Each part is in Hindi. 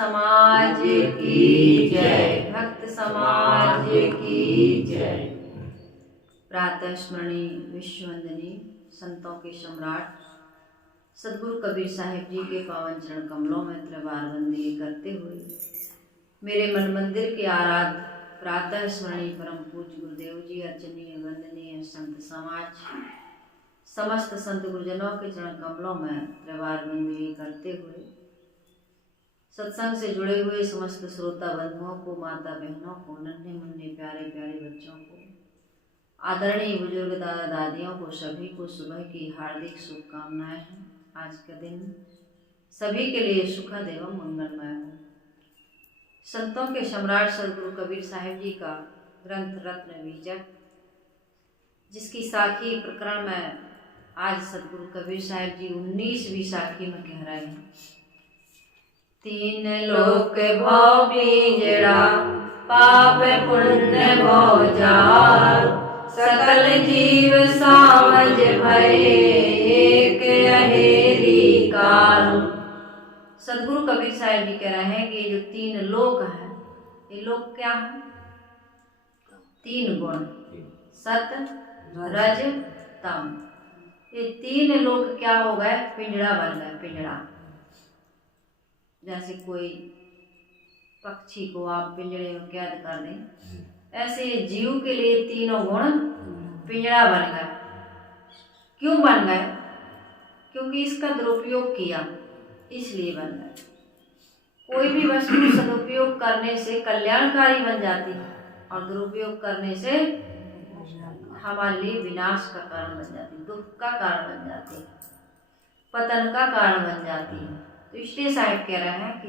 समाज की जय, भक्त समाज की जय। प्रातः स्मरणीय विश्ववंदनीय संतों के सम्राट सदगुरु कबीर साहिब जी के पावन चरण कमलों में त्रिवार वंदनीय करते हुए मेरे मन मंदिर के आराध्य प्रातः स्मरणीय परम पूज्य गुरुदेव जी, अर्चनीय वंदनीय संत समाज, समस्त संत गुरुजनों के चरण कमलों में त्रिवार वंदनीय करते हुए सत्संग से जुड़े हुए समस्त श्रोता बंधुओं को, माता बहनों को, नन्हे मुन्ने प्यारे प्यारे बच्चों को, आदरणीय बुजुर्ग दादा दादियों को, सभी को सुबह की हार्दिक शुभकामनाएं हैं। आज का दिन सभी के लिए सुखद एवं मंगलमय हो। संतों के सम्राट सदगुरु कबीर साहिब जी का ग्रंथ रत्न बीजक, जिसकी साखी प्रकरण में आज सदगुरु कबीर साहिब जी 19वीं साखी में कह रहे हैं। तीन लोक भव पिंजड़ा, पाप पुण्य भव जाल, सकल जीव सावज भये, एक अहेरी काल। सदगुरु कबीर साहिब जी कह रहे हैं कि ये जो तीन लोक हैं, ये लोक क्या है? तीन गुण, सत रज तम। ये तीन लोक क्या हो गए? पिंजड़ा बन गए। पिंजड़ा, जैसे कोई पक्षी को आप पिंजड़े में कैद कर दें, ऐसे जीव के लिए तीनों गुण पिंजड़ा बन गए। क्यों बन गए? क्योंकि इसका दुरुपयोग किया, इसलिए बन गए। कोई भी वस्तु सदुपयोग करने से कल्याणकारी बन जाती है और दुरुपयोग करने से हमारे लिए विनाश का कारण बन जाती है, दुख का कारण बन जाती है, पतन का कारण बन जाती है। तो इसलिए साहिब कह रहे हैं कि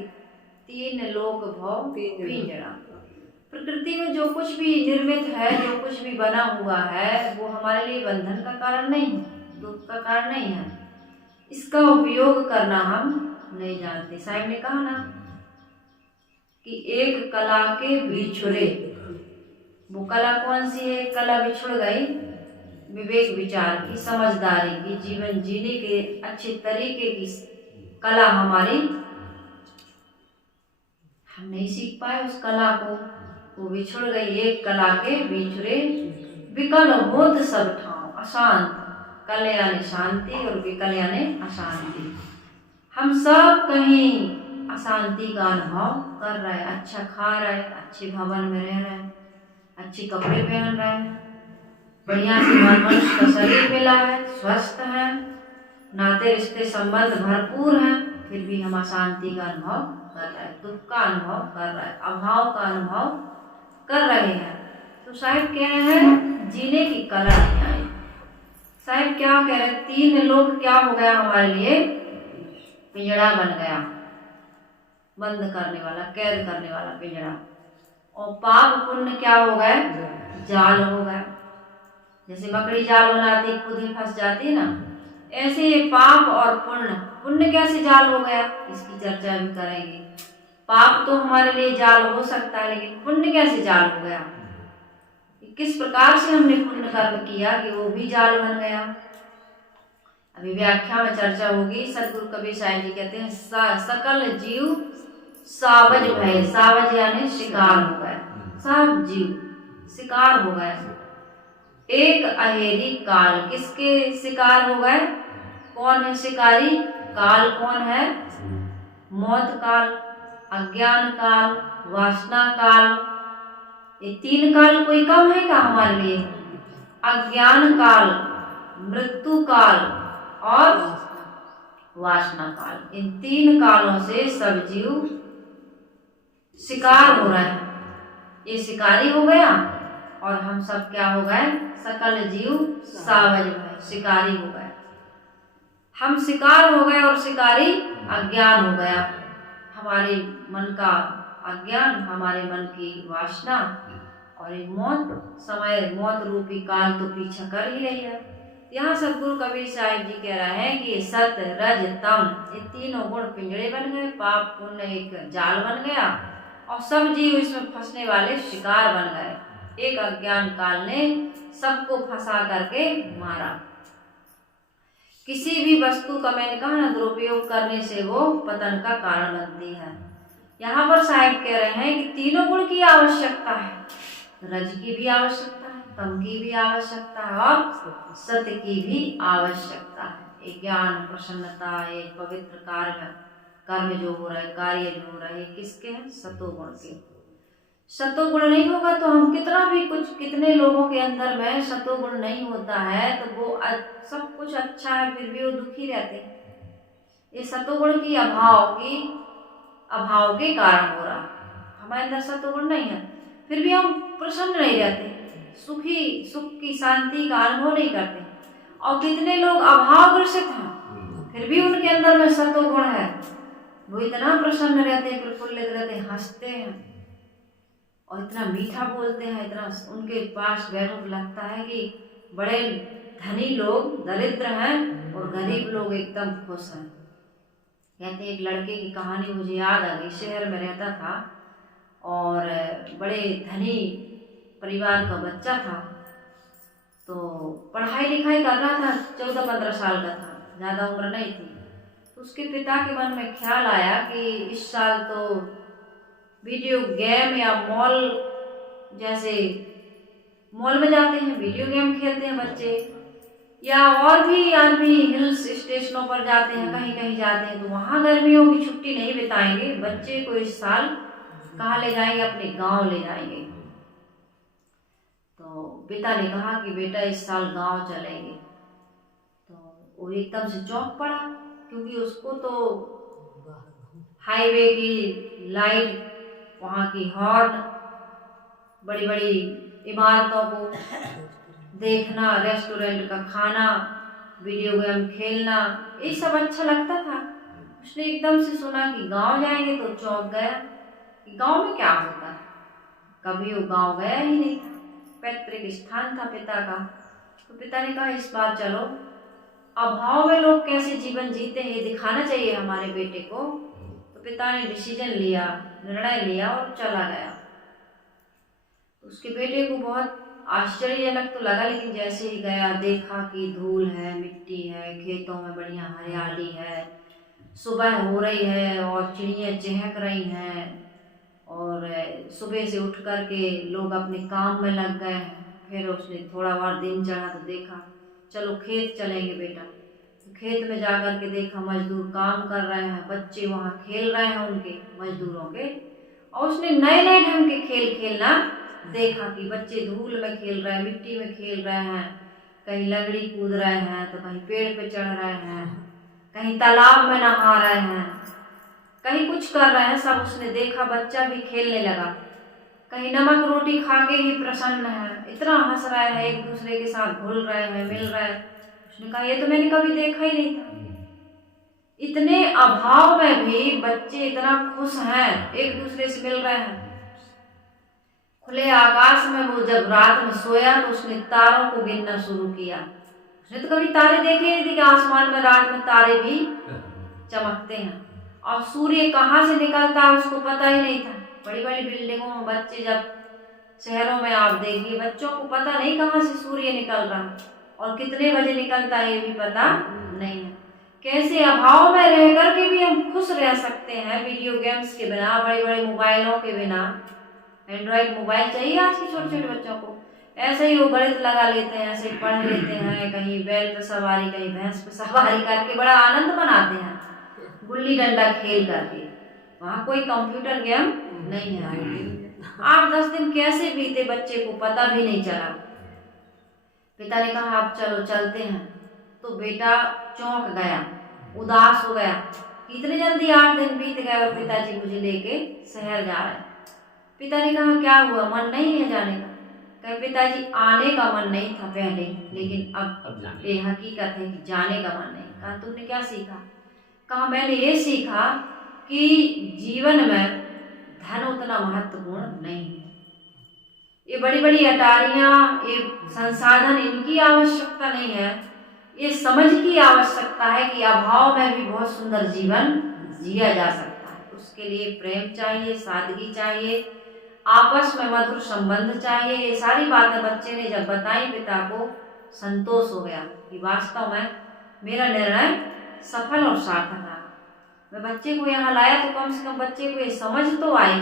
तीन लोक भव पिंजड़ा। प्रकृति में जो कुछ भी निर्मित है, जो कुछ भी बना हुआ है, वो हमारे लिए बंधन का कारण नहीं है, दुख का कारण नहीं है। इसका उपयोग करना हम नहीं जानते। साहिब ने कहा ना कि एक कला के बिछुड़े। वो कला कौन सी है? कला बिछुड़ गई विवेक विचार की, समझदारी की, जीवन जीने के अच्छे तरीके की कला हमारी, हम नहीं सीख पाए उस कला को। वो बिछुड़ गई एक कला के बिछुड़े, विकल होत सब ठाव अशांत। कल यानी शांति और विकल यानी अशांति। हम सब कहीं अशांति का अनुभव कर रहे हैं। अच्छा खा रहे हैं, अच्छे भवन में रह रहे हैं, अच्छे कपड़े पहन रहे हैं, बढ़िया से मनुष्य का शरीर मिला है, स्वस्थ है, नाते रिश्ते संबंध भरपूर हैं, फिर भी हम अशांति का अनुभव कर रहे हैं, दुख का अनुभव कर रहे हैं, अभाव का अनुभव कर रहे हैं। तो साहिब कह रहे हैं जीने की कला नहीं आई। साहिब क्या कह रहे हैं? तीन लोक क्या हो गया हमारे लिए? पिंजड़ा बन गया, बंद करने वाला, कैद करने वाला पिंजड़ा। और पाप पुण्य क्या हो गए? जाल हो गए। जैसे मकड़ी जाल बनाती, खुद ही फंस जाती है ना, ऐसे ये पाप और पुण्य। पुण्य कैसे जाल हो गया, इसकी चर्चा भी करेंगे। पाप तो हमारे लिए जाल हो सकता है, लेकिन पुण्य कैसे जाल हो गया? किस प्रकार से हमने पुण्य कर्म किया कि वो भी जाल बन गया? अभी व्याख्या में चर्चा होगी। सदगुरु कबीर साहिब जी कहते हैं सकल जीव सावज भय। सावज यानी शिकार हो गए, सब जीव शिकार हो गए। एक अहेरी काल, किसके शिकार हो गए? कौन है शिकारी? काल कौन है? मौत काल, अज्ञान काल, वासना काल। ये तीन काल कोई कम है क्या हमारे लिए? अज्ञान काल, मृत्यु काल और वासना काल। इन तीन कालों से सब जीव शिकार हो रहे हैं। ये शिकारी हो गया और हम सब क्या हो गए? सकल जीव सावज भय, शिकारी हो गए। हम शिकार हो गए और शिकारी अज्ञान हो गया। हमारे मन का अज्ञान, हमारे मन की वासना और एक मौत, समय मौत रूपी काल तो पीछा कर ही रही है। यहाँ सदगुरु कबीर साहिब जी कह रहे हैं कि सत रज तम, ये तीनों गुण पिंजड़े बन गए, पाप पुण्य एक जाल बन गया और सब जीव इसमें फंसने वाले शिकार बन गए। एक अज्ञान काल ने सबको फंसा करके मारा। किसी भी वस्तु का, मैंने कहा ना, दुरुपयोग करने से वो पतन का कारण बनती है। यहाँ पर साहिब कह रहे हैं कि तीनों गुण की आवश्यकता है, रज की भी आवश्यकता है, तम की भी आवश्यकता है और सत्य की भी आवश्यकता है। एक ज्ञान, प्रसन्नता, एक पवित्र कर्म जो हो रहा है, कार्य जो हो रहा है, किसके हैं? सतोगुण के। सतोगुण नहीं होगा तो हम कितना भी कितने लोगों के अंदर में सतोगुण नहीं होता है तो वो सब कुछ अच्छा है फिर भी वो दुखी रहते हैं। ये सतोगुण की अभाव के कारण हो रहा। हमारे अंदर सतोगुण नहीं है फिर भी हम प्रसन्न नहीं रहते, सुख की शांति का अनुभव नहीं करते। और कितने लोग अभावग्रसित हैं फिर भी उनके अंदर में सतोगुण है, वो इतना प्रसन्न रहते हैं, प्रफुल्लित रहते हैं, हंसते हैं और इतना मीठा बोलते हैं, इतना उनके पास बैठो तो लगता है कि बड़े धनी लोग दरिद्र हैं और गरीब लोग एकदम खुश हैं। कहते एक लड़के की कहानी मुझे याद आ गई। शहर में रहता था और बड़े धनी परिवार का बच्चा था, तो पढ़ाई लिखाई कर रहा था, 14-15 साल का था, ज़्यादा उम्र नहीं थी। तो उसके पिता के मन में ख्याल आया कि इस साल तो वीडियो गेम या जैसे मॉल में जाते हैं, वीडियो गेम खेलते हैं बच्चे, या और भी हिल्स स्टेशनों पर जाते हैं, कहीं कहीं जाते हैं, तो वहाँ गर्मियों की छुट्टी नहीं बिताएंगे, बच्चे को इस साल कहाँ ले जाएंगे? अपने गांव ले जाएंगे। तो पिता ने कहा कि बेटा इस साल गांव चलेंगे। तो वो एकदम से चौंक पड़ा, क्योंकि उसको तो हाईवे की लाइट, वहाँ की हॉर्न, बड़ी बड़ी इमारतों को देखना, रेस्टोरेंट का खाना, वीडियो गेम खेलना, ये सब अच्छा लगता था। उसने एकदम से सुना कि गांव जाएंगे तो चौंक गया कि गांव में क्या होता है। कभी वो गांव गया ही नहीं था, पैतृक स्थान था पिता का। तो पिता ने कहा इस बार चलो, अभाव में लोग कैसे जीवन जीते हैं ये दिखाना चाहिए हमारे बेटे को। तो पिता ने निर्णय लिया और चला गया। तो उसके बेटे को बहुत आश्चर्यजनक तो लगा, लेकिन जैसे ही गया देखा कि धूल है, मिट्टी है, खेतों में बढ़िया हरियाली है, सुबह हो रही है और चिड़ियाँ चहक रही हैं और सुबह से उठ कर के लोग अपने काम में लग गए हैं। फिर उसने थोड़ा और दिन चढ़ा तो देखा चलो खेत चलेंगे बेटा। तो खेत में जाकर के देखा मजदूर काम कर रहे हैं, बच्चे वहाँ खेल रहे हैं उनके मजदूरों के, और उसने नए नए ढंग के खेल खेलना देखा कि बच्चे धूल में खेल रहे हैं, मिट्टी में खेल रहे हैं, कहीं लंगड़ी कूद रहे हैं तो कहीं पेड़ पे चढ़ रहे हैं, कहीं तालाब में नहा रहे हैं, कहीं कुछ कर रहे हैं। सब उसने देखा, बच्चा भी खेलने लगा, कहीं नमक रोटी खा के ही प्रसन्न है, इतना हंस रहे हैं, एक दूसरे के साथ घुल रहे हैं, मिल रहे हैं। उसने कहा ये तो मैंने कभी देखा ही नहीं था। इतने अभाव में भी बच्चे इतना खुश हैं, एक दूसरे से मिल रहे हैं। खुले आकाश में वो जब रात में सोया तो उसने तारों को गिनना शुरू किया। उसने तो कभी तारे देखे नहीं थे कि आसमान में रात में तारे भी चमकते हैं, और सूर्य कहाँ से निकलता है उसको पता ही नहीं था। बड़ी बड़ी बिल्डिंगों में बच्चे, जब शहरों में आप देखिए, बच्चों को पता नहीं कहाँ से सूर्य निकल रहा और कितने बजे निकलता है ये भी पता नहीं है। कैसे अभाव में रह कर के भी हम खुश रह सकते हैं वीडियो गेम्स के बिना, बड़े बड़े मोबाइलों के बिना। एंड्रॉइड मोबाइल चाहिए आज के छोटे छोटे बच्चों को, ऐसे ही वो गणित लगा लेते हैं, ऐसे ही पढ़ लेते हैं, कहीं बैल पे सवारी, कहीं भैंस पे सवारी करके बड़ा आनंद मनाते हैं, गुल्ली डंडा खेल करके। वहाँ कोई कंप्यूटर गेम नहीं है। 8-10 दिन कैसे बीते बच्चे को पता भी नहीं चला। पिता ने कहा आप चलो चलते हैं। तो बेटा चौंक गया, उदास हो गया, इतने जल्दी 8 दिन बीत गए और पिताजी मुझे लेके शहर जा रहे हैं। पिता ने कहा क्या हुआ, मन नहीं है जाने का? कहे पिताजी आने का मन नहीं था पहले, लेकिन अब ये हकीकत है कि जाने का मन नहीं। कहा तुमने क्या सीखा? कहा मैंने ये सीखा कि जीवन में धन उतना महत्वपूर्ण नहीं है। ये बड़ी बड़ी अटारियां, ये संसाधन, इनकी आवश्यकता नहीं है। ये समझ की आवश्यकता है कि अभाव में भी बहुत सुंदर जीवन जिया जा सकता है। उसके लिए प्रेम चाहिए, सादगी चाहिए, आपस में मधुर संबंध चाहिए। ये सारी बातें बच्चे ने जब बताई, पिता को संतोष हो गया कि वास्तव में मेरा निर्णय सफल और सार्थक रहा। मैं बच्चे को यहाँ लाया तो कम से कम बच्चे को ये समझ तो आई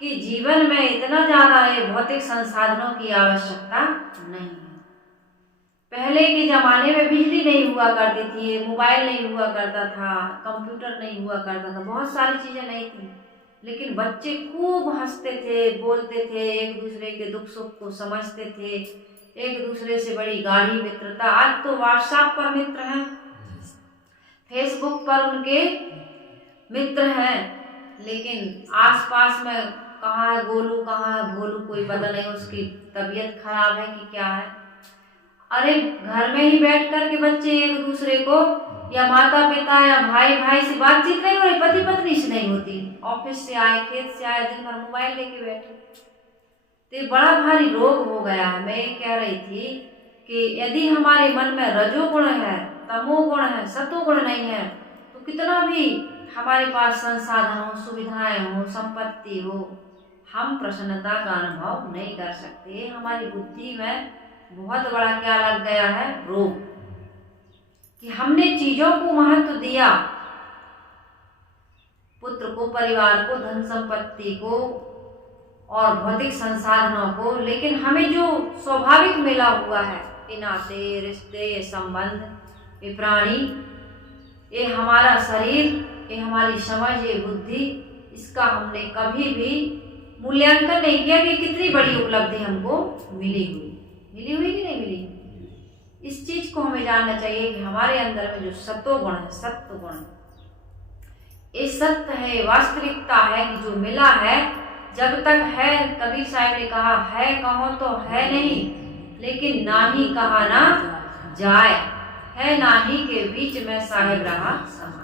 कि जीवन में इतना ज़्यादा ये भौतिक संसाधनों की आवश्यकता नहीं है। पहले के ज़माने में बिजली नहीं हुआ करती थी, मोबाइल नहीं हुआ करता था, कंप्यूटर नहीं हुआ करता था, बहुत सारी चीज़ें नहीं थी, लेकिन बच्चे खूब हंसते थे, बोलते थे, एक दूसरे के दुख सुख को समझते थे, एक दूसरे से बड़ी गाढ़ी मित्रता। आज तो व्हाट्सएप पर मित्र हैं, फेसबुक पर उनके मित्र हैं, लेकिन आसपास में कहाँ है गोलू, कहाँ है भोलू, कोई पता नहीं, उसकी तबीयत खराब है कि क्या है। अरे घर में ही बैठ कर के बच्चे एक दूसरे को, या माता पिता या भाई भाई से बातचीत नहीं हो रही, पति पत्नी से नहीं होती, ऑफिस से आए, खेत से आए, दिन भर मोबाइल लेके बैठे। तो ये बड़ा भारी रोग हो गया है। मैं ये कह रही थी कि यदि हमारे मन में रजोगुण है, तमोगुण है, सतोगुण नहीं है, तो कितना भी हमारे पास संसाधन हो, सुविधाएं हो, संपत्ति हो, हम प्रसन्नता का अनुभव नहीं कर सकते। हमारी बुद्धि में बहुत बड़ा क्या लग गया है, रोग, कि हमने चीजों को महत्व दिया, पुत्र को, परिवार को, धन संपत्ति को और भौतिक संसाधनों को, लेकिन हमें जो स्वाभाविक मिला हुआ है, ये नाते, रिश्ते, ये संबंध, ये प्राणी, ये हमारा शरीर, ये हमारी समझ, ये बुद्धि, इसका हमने कभी भी मूल्यांकन नहीं किया कि कितनी बड़ी उपलब्धि हमको मिली हुई कि नहीं मिली। इस चीज को हमें जानना चाहिए कि हमारे अंदर में जो सत्वगुण है, सत्वगुण, ये सत्य है, वास्तविकता है कि जो मिला है, जब तक है, कबीर साहब ने कहा है कहो तो है नहीं, लेकिन नाही कहा ना जाए, है नाही के बीच में साहेब रहा समाए।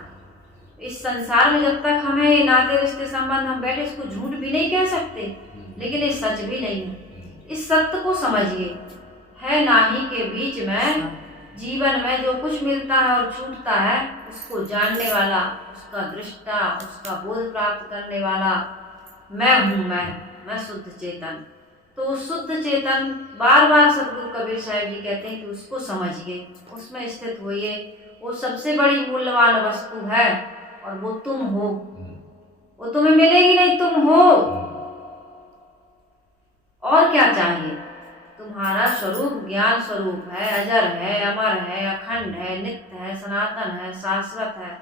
इस संसार में जब तक हमें नाते रिश्ते संबंध, हम बैठे इसको झूठ भी नहीं कह सकते, लेकिन ये सच भी नहीं है। इस सत्य को समझिए, है नाही के बीच में जीवन में जो कुछ मिलता है और छूटता है, उसको जानने वाला, उसका दृष्टा, उसका बोध प्राप्त करने वाला मैं हूँ, मैं शुद्ध चेतन। तो उस शुद्ध चेतन, बार बार सदगुरु कबीर साहब जी कहते हैं कि उसको समझिए, उसमें स्थित होइए, वो सबसे बड़ी मूल्यवान वस्तु है, और वो तुम हो। वो तुम्हें मिलेगी नहीं, तुम हो। और क्या चाहिए? तुम्हारा स्वरूप ज्ञान स्वरूप है, अजर है, अमर है, अखंड है, नित्य है, सनातन है, शाश्वत है।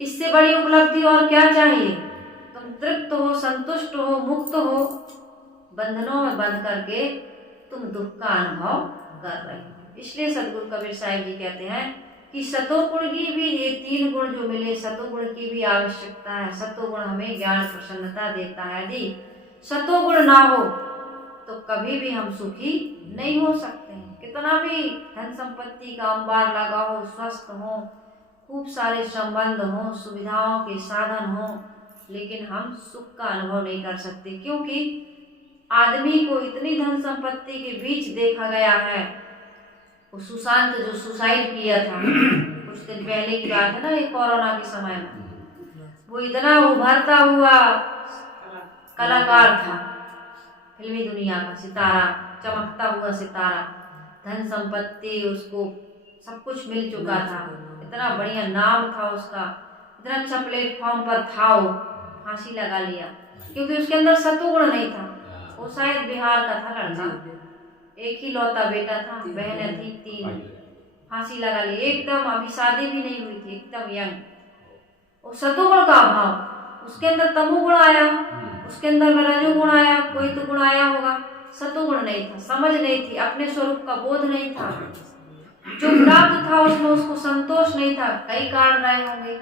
इससे बड़ी उपलब्धि और क्या चाहिए? तुम तृप्त हो, संतुष्ट हो, मुक्त हो, बंधनों में बंध करके तुम दुख का अनुभव कर रहे हो। इसलिए सदगुरु कबीर साहिब जी कहते हैं कि सतोगुण की भी, ये 3 गुण जो मिले, सतोगुण की भी आवश्यकता है। सतोगुण हमें ज्ञान प्रसन्नता देता है। यदि सतोगुण ना हो तो कभी भी हम सुखी नहीं हो सकते हैं। कितना भी धन संपत्ति का अंबार लगा हो, स्वस्थ हो, खूब सारे संबंध हो, सुविधाओं के साधन हो, लेकिन हम सुख का अनुभव नहीं कर सकते, क्योंकि आदमी को इतनी धन संपत्ति के बीच देखा गया है। वो सुशांत जो सुसाइड किया था कुछ दिन पहले की बात है ना, ये कोरोना के समय में, वो इतना उभरता हुआ कलाकार था, फिल्मी दुनिया का सितारा, चमकता हुआ सितारा, धन संपत्ति उसको सब कुछ मिल चुका था, इतना बढ़िया नाम था उसका, इतना अच्छा प्लेटफॉर्म पर था, वो फांसी लगा लिया क्योंकि उसके अंदर सतोगुण नहीं था। वो शायद बिहार का था लड़का, एक ही लौता बेटा था, बहनें थी 3, फांसी लगा ली एकदम, अभी शादी भी नहीं हुई थी, एकदम यंग। वो सतोगुण का अभाव, उसके अंदर तमोगुण आया, उसके अंदर में रजोगुण आया, कोई तो गुण आया होगा, सतोगुण नहीं था, समझ नहीं थी, अपने स्वरूप का बोध नहीं था, जो प्राप्त था उसमें उसको संतोष नहीं था, कई कारण रहे होंगे,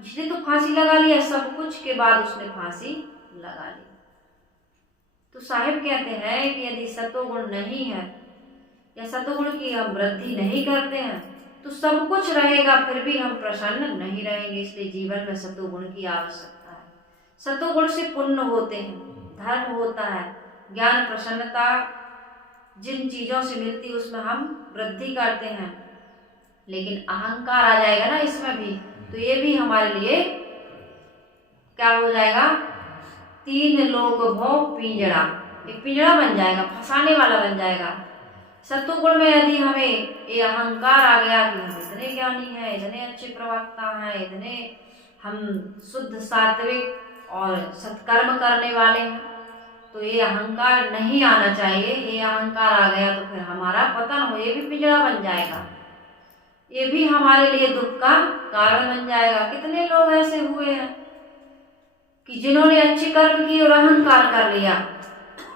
इसलिए तो फांसी लगा लिया। सब कुछ के बाद उसने फांसी लगा ली। तो साहिब कहते हैं कि यदि सतोगुण नहीं है या सतोगुण की हम वृद्धि नहीं करते हैं तो सब कुछ रहेगा, फिर भी हम प्रसन्न नहीं रहेंगे। इसलिए जीवन में सतोगुण की आवश्यकता है। सतोगुण से पुण्य होते हैं, धर्म होता है, ज्ञान प्रसन्नता जिन चीजों से मिलती है उसमें हम वृद्धि करते हैं, लेकिन अहंकार आ जाएगा ना इसमें भी, तो ये भी हमारे लिए क्या हो जाएगा? 3 लोक भो पिंजड़ा, एक पिंजड़ा बन जाएगा, फंसाने वाला बन जाएगा। सत्वगुण में यदि हमें ये अहंकार आ गया कि हम इतने ज्ञानी हैं, इतने अच्छे प्रवक्ता हैं, इतने हम शुद्ध सात्विक और सत्कर्म करने वाले हैं, तो ये अहंकार नहीं आना चाहिए। ये अहंकार आ गया तो फिर हमारा पतन हो, ये भी पिंजड़ा बन जाएगा, ये भी हमारे लिए दुख का कारण बन जाएगा। कितने लोग ऐसे हुए हैं कि जिन्होंने अच्छे कर्म किए और अहंकार कर लिया,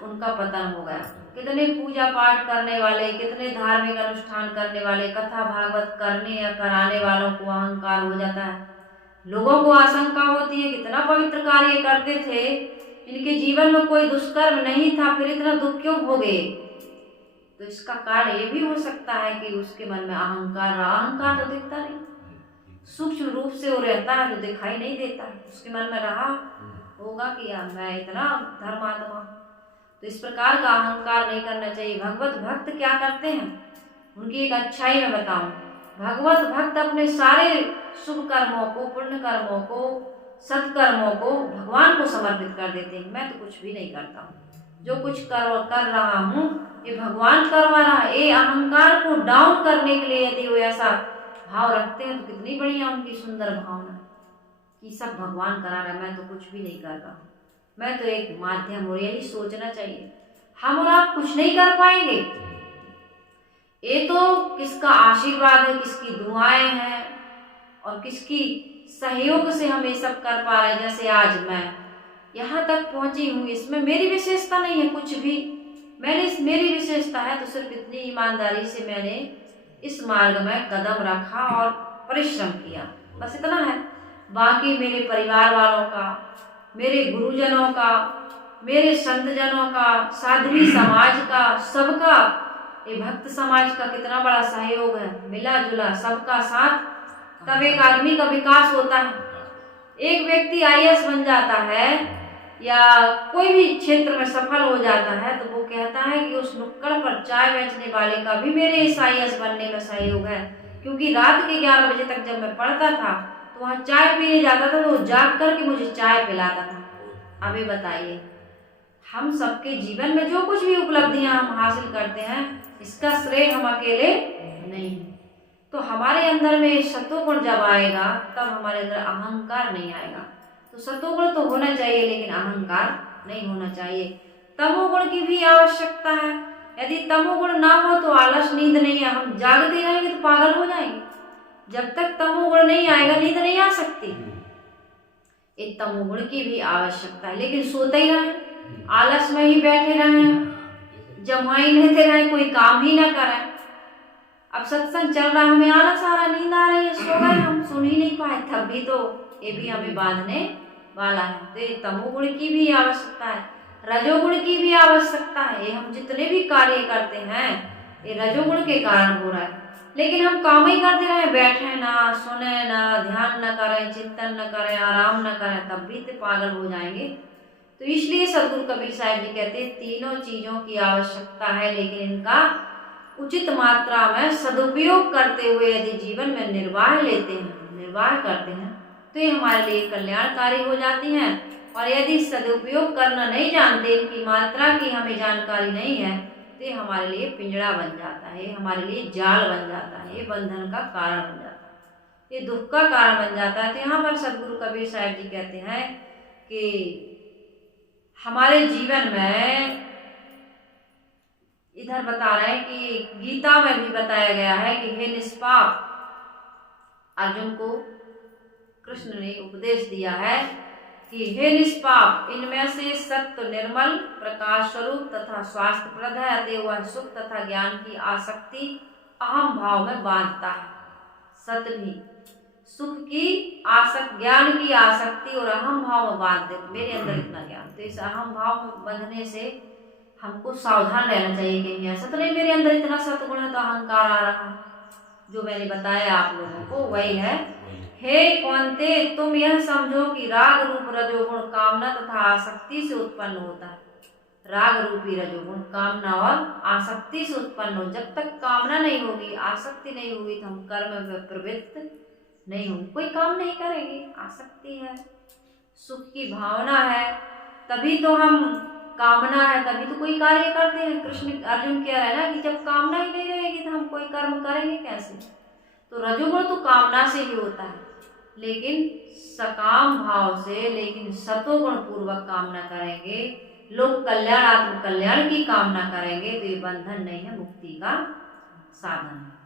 उनका पतन हो गया। कितने पूजा पाठ करने वाले, कितने धार्मिक अनुष्ठान करने वाले, कथा भागवत करने या कराने वालों को अहंकार हो जाता है। लोगों को आशंका होती है कितना पवित्र कार्य करते थे, इनके जीवन में कोई दुष्कर्म नहीं था, फिर इतना दुख क्यों भोगे। तो इसका कारण ये भी हो सकता है कि उसके मन में अहंकार रहा। अहंकार तो दिखता नहीं, सूक्ष्म रूप से वो रहता है तो दिखाई नहीं देता, उसके मन में रहा होगा कि यार मैं इतना धर्मात्मा। तो इस प्रकार का अहंकार नहीं करना चाहिए। भगवत भक्त क्या करते हैं, उनकी एक अच्छाई मैं बताऊं। भगवत भक्त अपने सारे शुभ कर्मों को, पुण्य कर्मों को, सत्कर्मों को भगवान को समर्पित कर देते हैं। मैं तो कुछ भी नहीं करता हूँ, जो कुछ कर रहा हूँ ये भगवान करवा रहा है। ये अहंकार को डाउन करने के लिए यदि वो ऐसा भाव रखते हैं तो कितनी बढ़िया उनकी सुंदर भावना कि सब भगवान करा रहा है, मैं तो कुछ भी नहीं कर रहा हूँ, मैं तो एक माध्यम हूँ। यही सोचना चाहिए। हम और आप कुछ नहीं कर पाएंगे, ये तो किसका आशीर्वाद है, किसकी दुआएं हैं और किसकी सहयोग से हम ये सब कर पा रहे हैं। जैसे आज मैं यहाँ तक पहुंची हूँ, इसमें मेरी विशेषता नहीं है कुछ भी। मेरी विशेषता है तो सिर्फ इतनी ईमानदारी से मैंने इस मार्ग में कदम रखा और परिश्रम किया, बस इतना है। बाकी मेरे परिवार वालों का, मेरे गुरुजनों का, मेरे संतजनों का, साध्वी समाज का, सबका, ये भक्त समाज का कितना बड़ा सहयोग है, मिला जुला सबका साथ, तब एक आदमी का विकास होता है। एक व्यक्ति आईएएस बन जाता है या कोई भी क्षेत्र में सफल हो जाता है तो वो कहता है कि उस नुक्कड़ पर चाय बेचने वाले का भी मेरे इस आईएएस बनने में सहयोग है, क्योंकि रात के 11 बजे तक जब मैं पढ़ता था तो वहाँ चाय पीने जाता था तो वो जाग करके मुझे चाय पिलाता था। अभी बताइए, हम सबके जीवन में जो कुछ भी उपलब्धियां हम हासिल करते हैं, इसका श्रेय हम अकेले नहीं। तो हमारे अंदर में सत्वगुण जब आएगा तब हमारे अंदर अहंकार नहीं आएगा। तो सत्वगुण तो होना चाहिए लेकिन अहंकार नहीं होना चाहिए। तमोगुण की भी आवश्यकता है। यदि तमोगुण ना हो तो आलस, नींद नहीं है, हम जागते रहेंगे तो पागल हो जाएंगे। जब तक तमोगुण नहीं आएगा नींद नहीं आ सकती। एक तमोगुण की भी आवश्यकता है, लेकिन सोते ही रहें, आलस में ही बैठे रहें, जमाई लेते रहें, कोई काम ही ना करें। अब सत्संग चल रहा है, हमें आलस आ रहा, नींद आ रही है, सो गए, हम सुन ही नहीं पाए, तब भी तो ये भी हमें बांधने वाला है। तो तमोगुण की भी आवश्यकता है, रजोगुण की भी आवश्यकता है। ये हम जितने भी कार्य करते हैं ये रजोगुण के कारण हो रहा है, लेकिन हम काम ही करते रहे, बैठे ना, सुने ना, ध्यान न करें, चिंतन न करें, आराम न करें, तब भी तो पागल हो जाएंगे। तो इसलिए सदगुरु कबीर साहब जी कहते हैं तीनों चीजों की आवश्यकता है, लेकिन इनका उचित मात्रा में सदुपयोग करते हुए यदि जीवन में निर्वाह लेते हैं, निर्वाह करते हैं तो ये हमारे लिए कल्याणकारी हो जाती हैं। और यदि सदुपयोग करना नहीं जानते, इनकी मात्रा की हमें जानकारी नहीं है, तो ये हमारे लिए पिंजड़ा बन जाता है, हमारे लिए जाल बन जाता है, ये बंधन का कारण बन जाता है, ये दुख का कारण बन जाता है। तो यहाँ पर सदगुरु कबीर साहब जी कहते हैं कि हमारे जीवन में, इधर बता रहे हैं कि गीता में भी बताया गया है कि हे निष्पाप, अर्जुन को कृष्ण ने उपदेश दिया है कि हे निष्पाप, इनमें से सत्य निर्मल प्रकाश स्वरूप तथा स्वास्थ्यप्रद है, अतएव वह सुख तथा ज्ञान की आसक्ति अहम भाव में बांधता है। सत्य भी सुख की आसक्ति, ज्ञान की आसक्ति और अहम भाव में बांध दे, मेरे अंदर इतना ज्ञान। तो इस अहम भाव में बंधने से हमको सावधान रहना चाहिए कि ऐसा तो नहीं मेरे अंदर इतना सत्गुण है तो अहंकार आ रहा। जो मैंने बताया आप लोगों को वही है। हे कौन्ते, तुम यह समझो कि राग रूप रजोगुण कामना तथा आसक्ति से उत्पन्न होता है। राग रूपी रजोगुण कामना और आसक्ति से उत्पन्न हो। जब तक कामना नहीं होगी, आसक्ति नहीं होगी, तो हम कर्म में प्रवृत्त नहीं होंगे, कोई काम नहीं करेंगे। आसक्ति है, सुख की भावना है, तभी तो हम कामना है तभी तो कोई कार्य करते हैं। कृष्ण अर्जुन कह रहा है ना कि जब कामना ही नहीं रहेगी तो हम कोई कर्म करेंगे कैसे। तो रजोगुण तो कामना से ही होता है, लेकिन सकाम भाव से, लेकिन सतोगुण पूर्वक कामना करेंगे, लोक कल्याण आत्म कल्याण की कामना करेंगे तो ये बंधन नहीं है, मुक्ति का साधन है।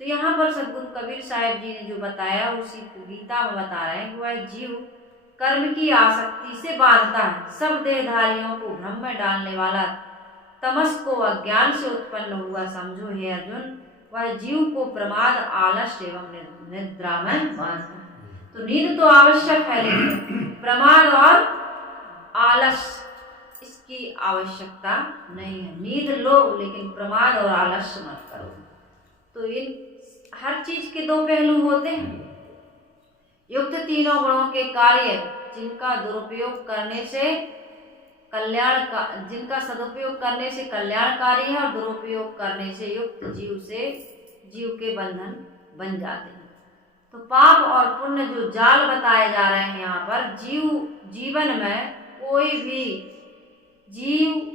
तो यहाँ पर सदगुरु कबीर साहब जी ने जो बताया उसी गीता में बता रहे हैं कि वह जीव कर्म की आसक्ति से बांधता है, सब देहधारियों को भ्रम में डालने वाला तमस को अज्ञान से उत्पन्न हुआ समझो हे अर्जुन, वह जीव को प्रमाद, आलस्य एवं निद्रा में बांधता है। तो नींद तो आवश्यक है, लेकिन प्रमाद और आलस्य इसकी आवश्यकता नहीं है। नींद लो लेकिन प्रमाद और आलस्य मत करो। तो इन हर चीज के दो पहलू होते हैं। युक्त तीनों गुणों के कार्य जिनका दुरुपयोग करने से जिनका सदुपयोग करने से कल्याणकारी है और दुरुपयोग करने से युक्त जीव के बंधन बन जाते हैं। तो पाप और पुण्य जो जाल बताए जा रहे हैं यहाँ पर, जीवन में कोई भी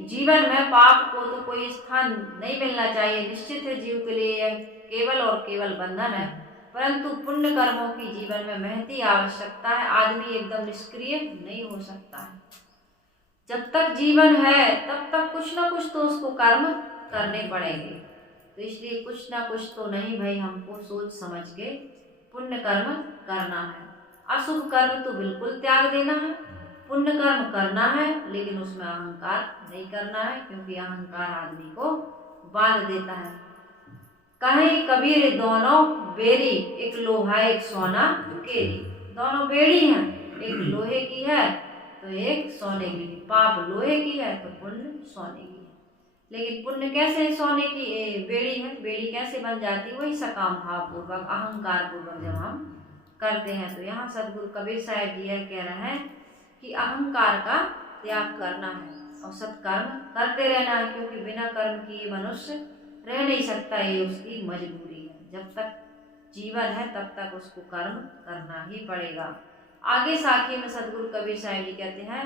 जीवन में पाप को तो कोई स्थान नहीं मिलना चाहिए। निश्चित है जीव के लिए यह केवल और केवल बंधन है, परंतु पुण्य कर्मों की जीवन में महती आवश्यकता है। आदमी एकदम निष्क्रिय नहीं हो सकता है। जब तक जीवन है तब तक कुछ ना कुछ तो उसको कर्म करने पड़ेंगे। तो इसलिए कुछ ना कुछ तो नहीं भाई, हमको सोच समझ के पुण्य कर्म करना है। अशुभ कर्म तो बिल्कुल त्याग देना है, पुण्य कर्म करना है, लेकिन उसमें अहंकार नहीं करना है, क्योंकि अहंकार आदमी को बांध देता है। कहे कबीर दोनों बेरी, एक लोहा एक सोना केरी। दोनों बेड़ी हैं, एक लोहे की है तो एक सोने की। पाप लोहे की है तो पुण्य सोने की है। लेकिन पुण्य कैसे सोने की बेड़ी है, बेड़ी कैसे बन जाती है? वही सकाम भाव पूर्वक, अहंकार पूर्वक जब हम करते हैं। तो यहाँ सदगुरु कबीर साहब जी यह कह रहे हैं कि अहंकार का त्याग करना है और सत्कर्म करते रहना है, क्योंकि बिना कर्म किए मनुष्य रह नहीं सकता, ये उसकी मजबूरी है। जब तक जीवन है तब तक उसको कर्म करना ही पड़ेगा। आगे साखी में सदगुरु कबीर साहब जी कहते हैं,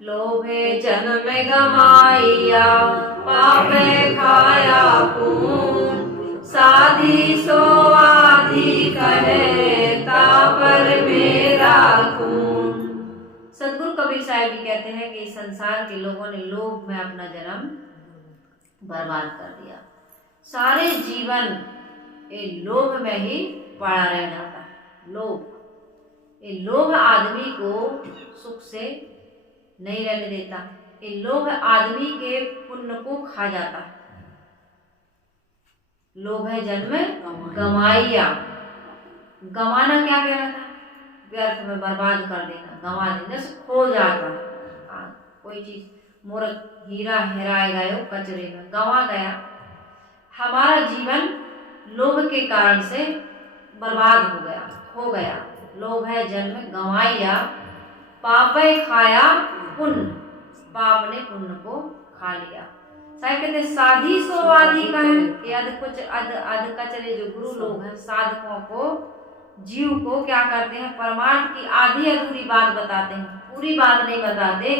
लोभे जन्म गमाइया, पापे खाया पून, साधी सो आधी कहे, तापर मेरा खून। सदगुरु कबीर साहब जी कहते हैं कि संसार के लोगों ने लोभ में अपना जन्म बर्बाद कर दिया। सारे जीवन ये लोभ में ही पड़ा रह जाता है। ये लोभ आदमी को सुख से नहीं रहने देता। ये लोभ आदमी के पुण्य को खा जाता है। लोभ है जन्म गमाइया। गंवाना क्या कह रहा था? व्यर्थ में बर्बाद कर देना, गंवा देने से खो जाता। कोई चीज मोर हीरा हेराए गयो कचरे में, गंवा गया। हमारा जीवन लोभ के कारण से बर्बाद हो गया, खो गया। लोभ है जन्म गंवाइया, पापे खाया पुण्य, पाप ने पुण्य को खा लिया। साहब कहते साधी सो आधी कहे कि अध कचरे जो गुरु लोग हैं, साधकों को, जीव को क्या करते हैं? परमार्थ की आधी अधूरी बात बताते हैं, पूरी बात नहीं बताते।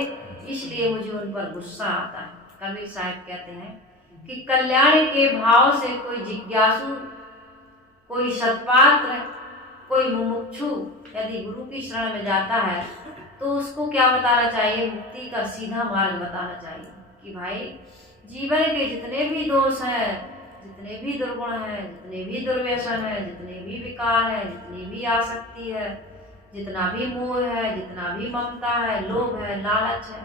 इसलिए मुझे उन पर गुस्सा आता है। कबीर साहब कहते हैं कि कल्याण के भाव से कोई जिज्ञासु, कोई सत्पात्र, कोई मुमुक्षु यदि गुरु की शरण में जाता है तो उसको क्या बताना चाहिए? मुक्ति का सीधा मार्ग बताना चाहिए कि भाई जीवन के जितने भी दोष हैं, जितने भी दुर्गुण हैं, जितने भी दुर्व्यसन है, जितने भी विकार है, जितनी भी आसक्ति है, जितना भी मोह है, जितना भी ममता है, लोभ है, लालच है,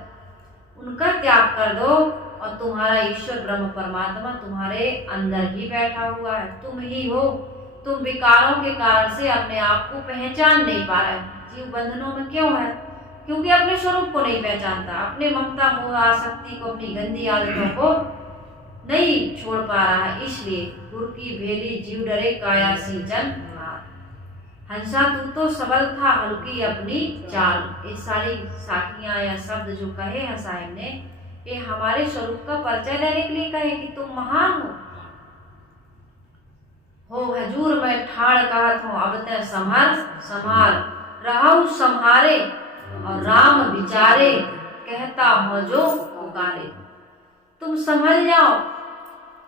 उनका त्याग कर दो और तुम्हारा ईश्वर ब्रह्म परमात्मा तुम्हारे अंदर ही बैठा हुआ है। तुम ही हो। तुम विकारों के कारण से अपने आप को पहचान नहीं पा रहे। जीव बंधनों में क्यों है? क्योंकि अपने स्वरूप को नहीं पहचानता, अपने ममता मोह आसक्ति को, अपनी गंदी आदतों को नहीं छोड़ पा रहा है। इसलिए गुरु की भेली जीव डरे काया सींचन हार। हंसा तू तो सबल था, हल्की अपनी चाल। ये सारी साखियां या शब्द जो कहे हैं साहिब ने, ये हमारे स्वरूप का परिचय देने के लिए कहे कि तुम महान हो हजूर में ठाड़ कहत हूँ, अब ते संभार रहु संहारे और राम विचारे, कहता हो जो पुकारे। तुम संभल जाओ,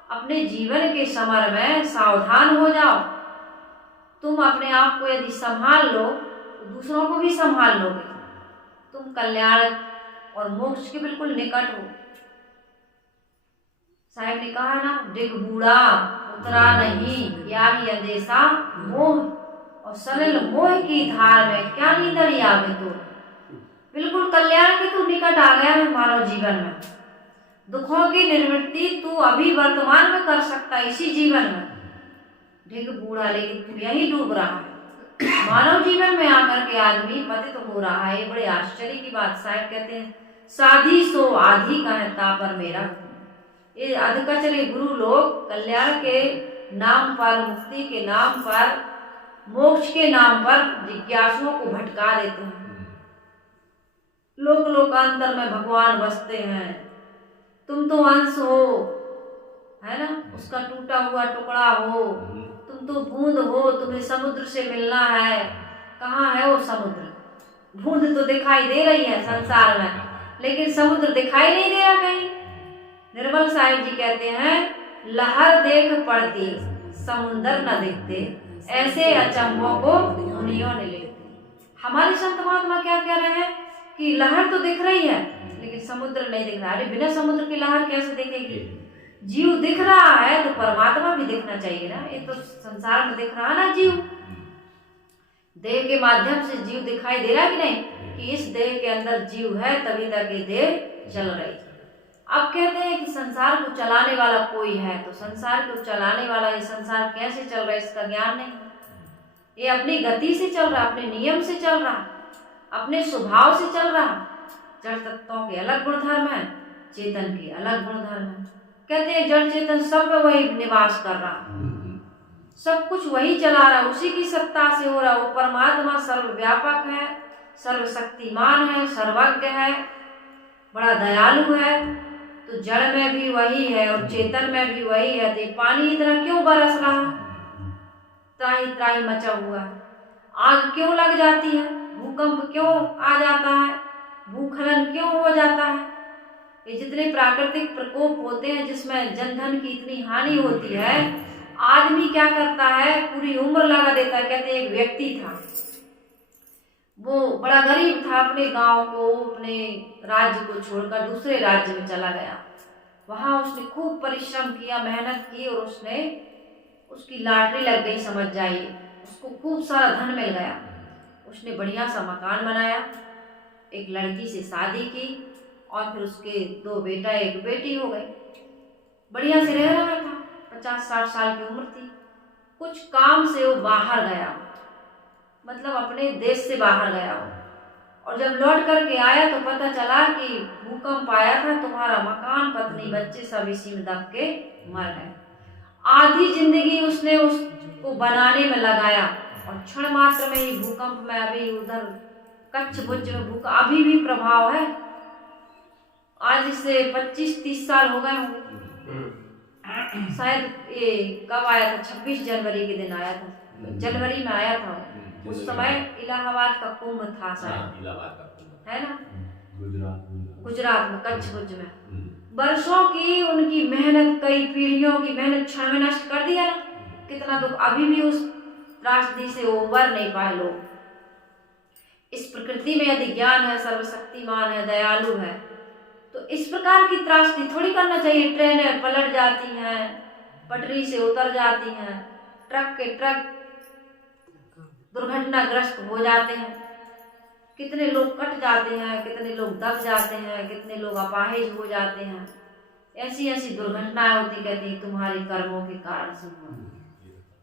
अपने जीवन के समर में सावधान हो जाओ। तुम अपने आप को यदि संभाल लो तो दूसरों को भी संभाल लोगे। तुम कल्याण और मोक्ष के बिल्कुल निकट हो। साहब ने कहा ना, डिग बूढ़ा उतरा नहीं, या ही अंदेशा मोह, और सरल मोह की धार में क्या नींदड़ी आवे तो। बिल्कुल कल्याण के तू निकट आ गया है मानव जीवन में। दुखों की निर्वृत्ति तू अभी वर्तमान में कर सकता है, इसी जीवन में। ढिग बूढ़ा, लेकिन तू यही डूब रहा है। मानव जीवन में आकर के आदमी पतित तो हो रहा है। ये बड़े आश्चर्य की बात। साहब कहते हैं, साधी सो आधी कहता पर मेरा। ये अधकचरे गुरु लोग कल्याण के नाम पर, मुक्ति के नाम पर, मोक्ष के नाम पर जिज्ञासुओं को भटका देते हैं। लोक लोकांतर में भगवान बसते हैं, तुम तो अंश हो, है ना, उसका टूटा हुआ टुकड़ा हो। तुम तो बूंद हो, तुम्हें समुद्र से मिलना है। कहाँ है वो समुद्र? बूंद तो दिखाई दे रही है संसार में, लेकिन समुद्र दिखाई नहीं दे रहा कहीं। निर्मल साहिब जी कहते हैं, लहर देख पड़ती समुंदर न दिखते, ऐसे अचंभों को मुनियों ने लिखते। हमारे संत महात्मा क्या कह रहे हैं कि लहर तो दिख रही है लेकिन समुद्र नहीं दिख रहा। अरे बिना समुद्र की लहर कैसे दिखेगी? जीव दिख रहा है तो परमात्मा भी दिखना चाहिए ना। ये तो संसार में दिख रहा है ना जीव, देह के माध्यम से जीव दिखाई दे रहा है कि नहीं, कि इस देह के अंदर जीव है, तभी तक ये देह चल रही। अब कहते हैं कि संसार को चलाने वाला कोई है, तो संसार को चलाने वाला, ये संसार कैसे चल रहा है इसका ज्ञान नहीं। ये अपनी गति से चल रहा, अपने नियम से चल रहा, अपने स्वभाव से चल रहा। जड़ तत्वों के अलग गुणधर्म है, चेतन के अलग गुणधर्म है। कहते हैं जड़ चेतन सब में वही निवास कर रहा, सब कुछ वही चला रहा, उसी की सत्ता से हो रहा। वो परमात्मा सर्वव्यापक है, सर्वशक्तिमान है, सर्वज्ञ है, बड़ा दयालु है। तो जड़ में भी वही है और चेतन में भी वही है। तो पानी इतना क्यों बरस रहा, त्राही त्राही मचा हुआ है? आग क्यों लग जाती है? भूकंप क्यों आ जाता है? भूस्खलन क्यों हो जाता है? ये जितने प्राकृतिक प्रकोप होते हैं जिसमें जनधन की इतनी हानि होती है, आदमी क्या करता है, पूरी उम्र लगा देता है। कहते एक व्यक्ति था, वो बड़ा गरीब था, अपने गांव को, अपने राज्य को छोड़कर दूसरे राज्य में चला गया। वहां उसने खूब परिश्रम किया, मेहनत की, और उसकी लॉटरी लग गई समझ जाइए। उसको खूब सारा धन मिल गया। उसने बढ़िया सा मकान बनाया, एक लड़की से शादी की, और फिर उसके 2 बेटा 1 बेटी हो गई। बढ़िया से रह रहा था, 50-60 साल की उम्र थी। कुछ काम से वो बाहर गया, मतलब अपने देश से बाहर गया हो, और जब लौट करके आया तो पता चला कि भूकंप आया था, तुम्हारा मकान, पत्नी, बच्चे सब इसी में दब के मर गए। आधी जिंदगी उसने उसको बनाने में लगाया, और क्षण मात्र में ही भूकंप में, अभी उधर कच्छ भुज में भूकंप अभी भी प्रभाव है। आज से 25-30 साल हो गए होंगे शायद। ये कब आया था? 26 जनवरी के दिन आया था, जनवरी में आया था। उस समय इलाहाबाद का कुंभ था शायद, इलाहाबाद का कुंभ है ना, गुजरात में, कच्छ भुज में। वर्षों की उनकी मेहनत, कई पीढ़ियों की मेहनत क्षण में नष्ट कर दिया ना। कितना दुख, अभी भी उस त्रासदी से उबर नहीं पाए लोग। इस प्रकृति में यदि ज्ञान है, सर्वशक्तिमान है, दयालु है, तो इस प्रकार की त्रासदी थोड़ी करना चाहिए। ट्रेनें पलट जाती हैं, पटरी से उतर जाती हैं, ट्रक के ट्रक दुर्घटनाग्रस्त हो जाते हैं, कितने लोग कट जाते हैं, कितने लोग दब जाते हैं, कितने लोग अपाहिज हो जाते हैं। ऐसी ऐसी दुर्घटनाएं होती, कहती हैं तुम्हारे कर्मों के कारण से हुआ।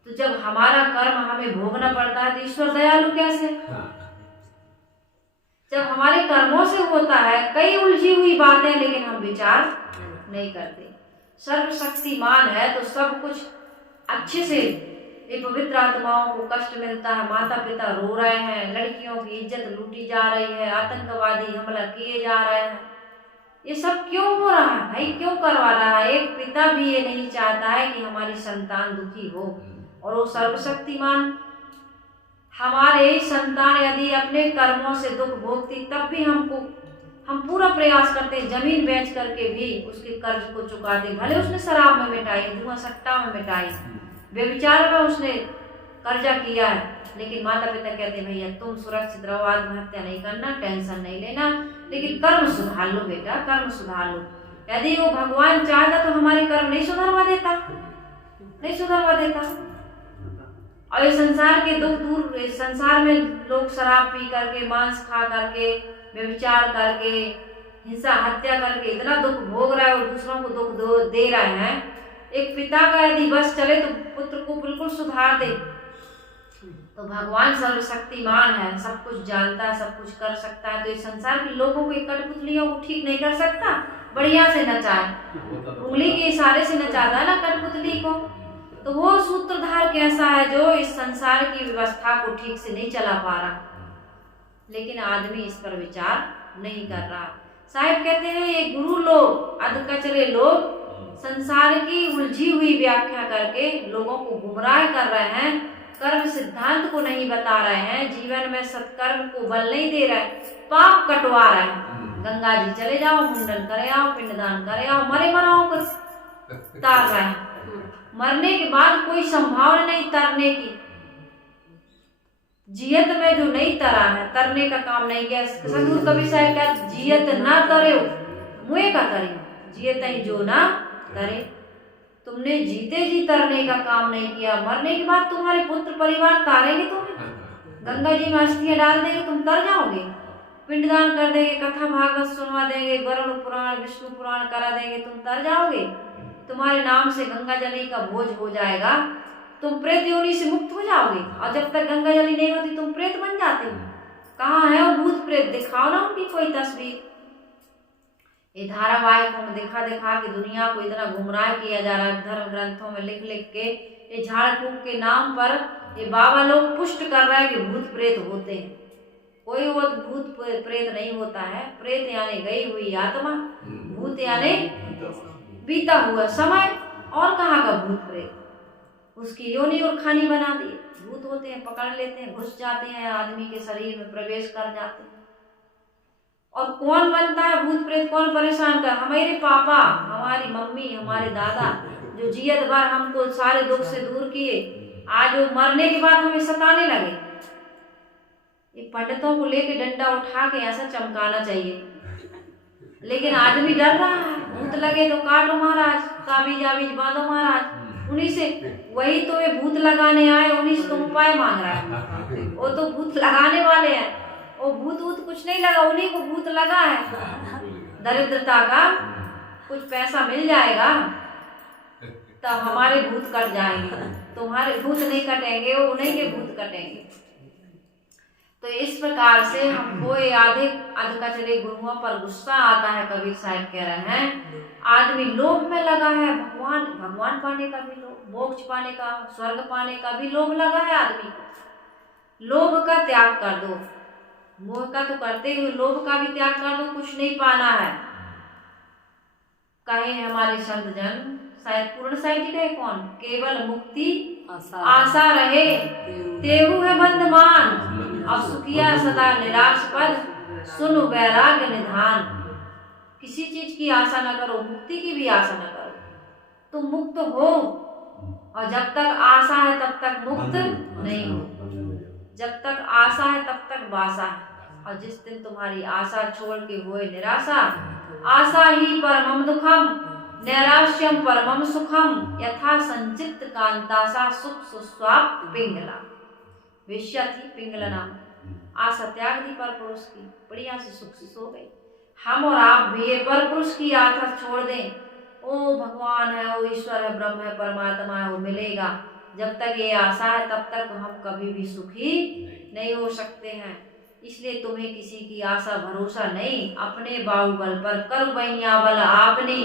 तो जब हमारा कर्म हमें भोगना पड़ता है तो ईश्वर दयालु कैसे? जब हमारे कर्मों से होता है कई उलझी हुई बातें, लेकिन हम विचार नहीं करते। सर्वशक्तिमान है तो सब कुछ अच्छे से। ये पवित्र आत्माओं को कष्ट मिलता है, माता पिता रो रहे हैं, लड़कियों की इज्जत लूटी जा रही है, आतंकवादी हमला किए जा रहे हैं। ये सब क्यों हो रहा है भाई? क्यों करवा रहा है? एक पिता भी ये नहीं चाहता है कि हमारी संतान दुखी हो, और वो सर्वशक्तिमान हमारे संतान यदि अपने कर्मों से दुख भोगती तब भी हमको हम पूरा प्रयास करते हैं, जमीन बेच करके भी उसके कर्ज को चुकाते, भले उसने शराब में मिटाई, जुआ सट्टा में मिटाई, व्यभिचार में उसने कर्जा किया है, लेकिन माता पिता कहते हैं भैया तुम सुरक्षित रहो, आत्महत्या नहीं करना, टेंशन नहीं लेना, लेकिन कर्म सुधार लो बेटा, कर्म सुधार लो। यदि वो भगवान चाहता तो हमारे कर्म नहीं सुधरवा देता, नहीं सुधरवा देता। और ये संसार के दुख दूर, इस संसार में लोग शराब पी करके, मांस खा करके, व्यभिचार करके, हिंसा हत्या करके इतना दुख भोग रहा है और दूसरों को दुख दे रहे हैं। एक पिता का यदि बस चले तो पुत्र को बिल्कुल सुधार दे। तो भगवान सर्वशक्तिमान है, सब कुछ जानता है, सब कुछ कर सकता है। तो इस संसार के लोगों को, एक कठपुतलियों को ठीक नहीं कर सकता, बढ़िया से नचाए, उंगली के इशारे से नचाता है ना कठपुतली को। तो वो सूत्रधार कैसा है जो इस संसार की व्यवस्था को ठीक से नहीं चला पा रहा, लेकिन आदमी इस पर विचार नहीं कर रहा। साहिब कहते हैं ये गुरु लोग, अधकचरे लोग संसार की उलझी हुई व्याख्या करके लोगों को गुमराह कर रहे हैं, कर्म सिद्धांत को नहीं बता रहे हैं, जीवन में सत्कर्म को बल नहीं दे रहे, पाप कटवा रहे हैं। गंगा जी चले जाओ, मुंडन करे आओ, पिंडदान करे आओ, मरे मराओ को तार रहे हैं। मरने के बाद कोई संभावना नहीं तरने की, जियत में जो नहीं तरा है, तरने का काम नहीं किया। सदगुरु कबीर साहब क्या, जियत ना तरे मुए का तरे, जियत ही जो ना तरे। तुमने जीते जी तरने का काम नहीं किया, मरने के बाद तुम्हारे पुत्र परिवार तारेंगे तुम्हें, गंगा जी में अस्थियां डाल देंगे, तुम तर जाओगे। पिंडदान कर देंगे, कथा भागवत सुनवा देंगे, गरुड़ पुराण विष्णु पुराण करा देंगे, तुम तर जाओगे। तुम्हारे नाम से गंगा जली का भोज हो जाएगा, तुम प्रेत योनि से मुक्त हो जाओगे। और जब तक गंगा जली नहीं होती तुम प्रेत बन जाते हो। कहाँ है वो भूत प्रेत, दिखाओ ना उनकी कोई तस्वीर। ये धारावाहिकों में दिखा दिखा के दुनिया को इतना गुमराह किया जा रहा है, धर्म ग्रंथों में लिख लिख के, ये झाड़ फूक के नाम पर ये बाबा लोग पुष्ट कर रहे हैं कि भूत प्रेत होते हैं। कोई वो भूत प्रेत नहीं होता है। प्रेत यानी गई हुई आत्मा, भूत यानी बीता हुआ समय। और कहाँ का भूत प्रेत, उसकी योनि और खानी बना दी। भूत होते हैं, पकड़ लेते हैं, घुस जाते हैं, आदमी के शरीर में प्रवेश कर जाते हैं। और कौन बनता है भूत प्रेत, कौन परेशान कर, हमारे पापा, हमारी मम्मी, हमारे दादा जो जियत भर हमको सारे दुख से दूर किए, आज वो मरने के बाद हमें सताने लगे। ये पंडितों को लेके डंडा उठा के ऐसा चमकाना चाहिए, लेकिन आदमी डर रहा है। भूत लगे तो काटो महाराज, ताबीज आबीज बांधो महाराज, उन्हीं से, वही तो ये भूत लगाने आए, उन्हीं से तुम उपाय मांग रहा है। वो तो भूत लगाने वाले हैं, वो भूत वूत कुछ नहीं लगा, उन्हीं को भूत लगा है दरिद्रता का। कुछ पैसा मिल जाएगा तब हमारे भूत कट जाएंगे, तुम्हारे भूत नहीं कटेंगे, वो उन्हीं के भूत कटेंगे। तो इस प्रकार से हमको ये अधकचरे गुरुओं पर गुस्सा आता है। कबीर साहब कह रहे हैं आदमी लोभ में लगा है, भगवान पाने का भी लोभ, मोक्ष पाने का, स्वर्ग पाने का भी लोभ लगा है आदमी को। लोभ का त्याग कर दो, मोह का तो करते ही, लोभ का भी त्याग कर दो, कुछ नहीं पाना है। कहे हमारे संत जन, शायद पूर्ण साहिब जी कहे कौन, केवल मुक्ति आशा रहे तेहु है बंधमान, अब सुखिया सदा निराश पद सुन वैराग्य निधान। किसी चीज की आशा न करो, मुक्ति की भी आशा न करो, तुम मुक्त हो। और जब तक आशा है तब तक मुक्त नहीं हो, जब तक आशा है तब तक बासा है। और जिस दिन तुम्हारी आशा छोड़ के होए निराशा, आशा ही परमम दुखम नैराश्यम परमम सुखम, यथा संचित कांतासा सुख सुस्वाप पिंगला। वेश्या थी पिंगला नाम, आशा त्याग दी पर पुरुष की, बढ़िया से सुख से सो गई। हम और आप भी ये पर पुरुष की आशा छोड़ दें, ओ भगवान है, ओ ईश्वर है, ब्रह्म है, परमात्मा है, वो मिलेगा। जब तक ये आशा है तब तक हम कभी भी सुखी नहीं हो सकते हैं। इसलिए तुम्हें किसी की आशा भरोसा नहीं, अपने बाहुबल पर कर बैया बल आपने,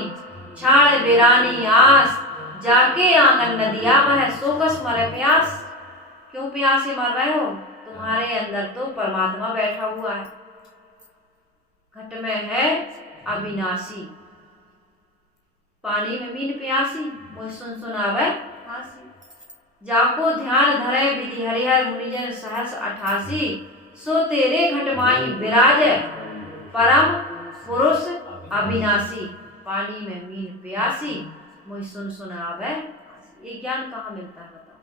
छाड़ बेरानी आस जाके आंगन नदिया वह सोकस मरे प्यास। क्यों प्यासे मर रहे हो, तुम्हारे अंदर तो परमात्मा बैठा हुआ है, घट में है अविनाशी, पानी में मीन प्यासी, मुझ सुन सुनावे हासी। जाको ध्यान धरे विधि हरिहर मुनिजन सहस 88, सो तेरे घट माही विराज परम पुरुष अविनाशी, पानी में मीन प्यासी, मुझे सुन सुन आवे। ये ज्ञान कहाँ मिलता है बताओ?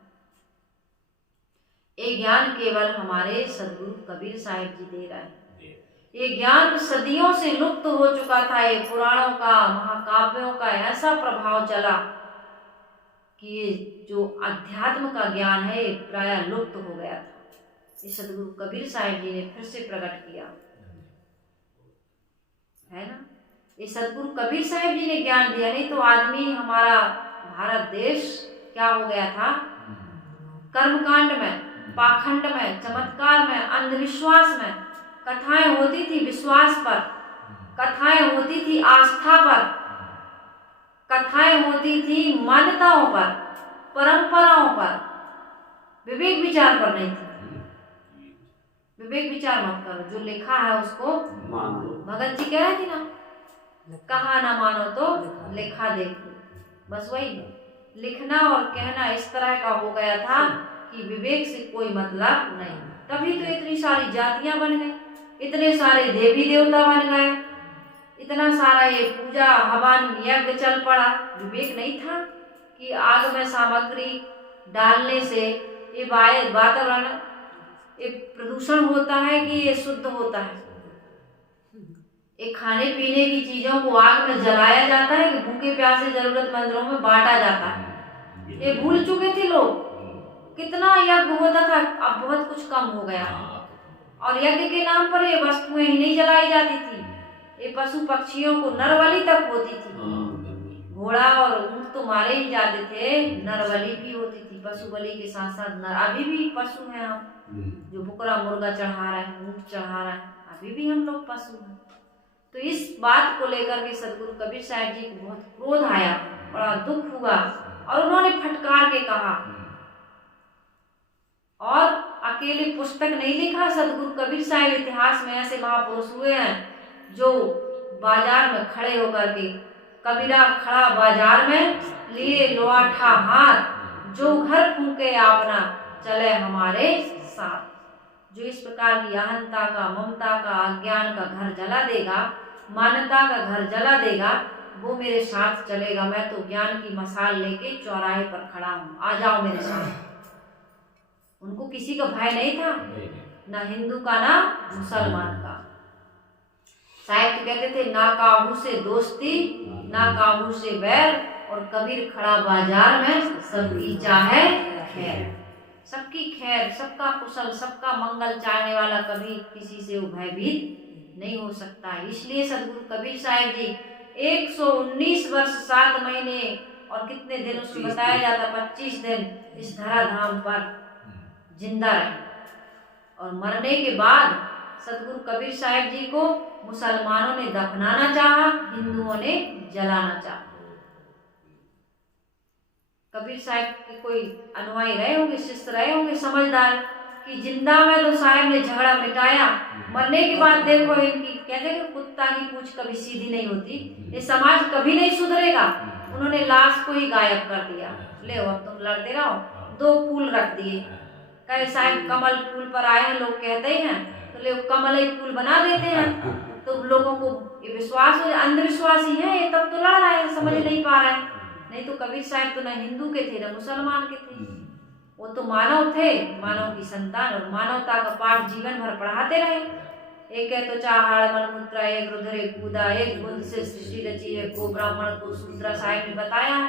ये ज्ञान केवल हमारे सदगुरु कबीर साहिब जी दे रहे हैं। ये ज्ञान सदियों से लुप्त हो चुका था। ये पुराणों का, महाकाव्यों का ऐसा प्रभाव चला कि ये जो अध्यात्म का ज्ञान है ये प्रायः लुप्त हो गया था। ये सदगुरु कबीर साहिब जी ने फिर से प्रकट किया है ना। ये सदगुरु कबीर साहिब जी ने ज्ञान दिया, नहीं तो आदमी, हमारा भारत देश क्या हो गया था? कर्मकांड में, पाखंड में, चमत्कार में, अंधविश्वास में। कथाएं होती थी विश्वास पर, कथाएं होती थी आस्था पर, कथाएं होती थी मान्यताओं पर, परंपराओं पर, विवेक विचार पर नहीं थी। विवेक विचार मत करो, जो लिखा है उसको मान लो। भगत जी कह रहे थे ना, कहा ना मानो तो लिखा देखो। बस वही लिखना और कहना इस तरह का हो गया था कि विवेक से कोई मतलब नहीं। तभी तो इतनी सारी जातियां बन गई, इतने सारे देवी देवता बन गए, इतना सारा ये पूजा हवन यज्ञ चल पड़ा। विवेक नहीं था कि आग में सामग्री डालने से ये वातावरण, ये प्रदूषण होता है कि ये शुद्ध होता है। ये खाने पीने की चीजों को आग में जलाया जाता है कि भूखे प्यासे जरूरतमंदों में बांटा जाता है। ये भूल चुके थे लोग, कितना यज्ञ होता था, अब बहुत कुछ कम हो गया। और यज्ञ के नाम पर ये वस्तुएं ही नहीं जलाई जाती थी, ये पशु पक्षियों को नरबलि तक होती थी। घोड़ा और ऊंट तो मारे ही जाते थे, नरबलि भी होती थी। पशु बलि के साथ साथ नर, अभी भी पशु हैं हम, जो बुकरा मुर्गा चढ़ा रहे हैं, ऊंट चढ़ा रहे हैं, अभी भी हम लोग पशु हैं। तो इस बात को लेकर के सदगुरु कबीर साहिब जी को बहुत क्रोध आया, बड़ा दुख हुआ और उन्होंने फटकार के कहा। और अकेले पुस्तक नहीं लिखा सदगुरु कबीर साहिब, इतिहास में ऐसे महापुरुष हुए हैं जो बाजार में खड़े होकर के, कबीरा खड़ा बाजार में लिए लोहाठा हाथ, जो घर फूके आपना चले हमारे साथ। जो इस प्रकार की अहंता का, ममता का, अज्ञान का घर जला देगा, मान्यता का घर जला देगा, वो मेरे साथ चलेगा। मैं तो ज्ञान की मसाल लेके चौराहे पर खड़ा हूँ, आ जाओ मेरे साथ। उनको किसी का भय नहीं था, ना हिंदू का ना मुसलमान का। साहिब तो कहते थे ना काबू से दोस्ती, ना काबू से बैर, और कबीर खड़ा बाजार में सबकी चाहे खैर। सबकी खैर, सबका कुशल, सबका मंगल चाहने वाला कभी किसी से वो भयभीत नहीं हो सकता है। इसलिए सदगुरु कबीर साहिब जी 119 वर्ष 7 महीने और कितने दिन, उसमें बताया जाता 25 दिन इस धराधाम पर जिंदा रहे। और मरने के बाद सदगुरु कबीर साहिब जी को मुसलमानों ने दफनाना चाहा, हिंदुओं ने जलाना चाहा। कबीर साहिब के कोई अनुयायी रहे होंगे, शिष्य रहे होंगे समझदार, कि जिंदा में तो साहिब ने झगड़ा मिटाया, मरने के बाद देखो इनकी, कहते हैं कुत्ता की पूंछ कभी सीधी नहीं होती, ये समाज कभी नहीं सुधरेगा। उन्होंने लाश को ही गायब कर दिया। ले अब तुम लड़ते रहो, 2 फूल रख दिए, कहे साहिब कमल फूल पर आए हैं, लोग कहते ही हैं, तो ले कमल ही फूल बना देते हैं। तो लोगों को ये विश्वास हो, अंधविश्वास ही है ये, तब तो लड़ रहे हैं, समझ नहीं पा रहे हैं। नहीं तो कबीर साहिब तो न हिंदू के थे न मुसलमान के थे, वो तो मानव थे, मानव की संतान, और मानवता का पाठ जीवन भर पढ़ाते रहे। एक है तो चाहाड़ मन मुद्रा, एक रुद्र कूदा, एक बुद्ध से सृष्टि रची है, को ब्राह्मण को शूद्रा। साहिब ने बताया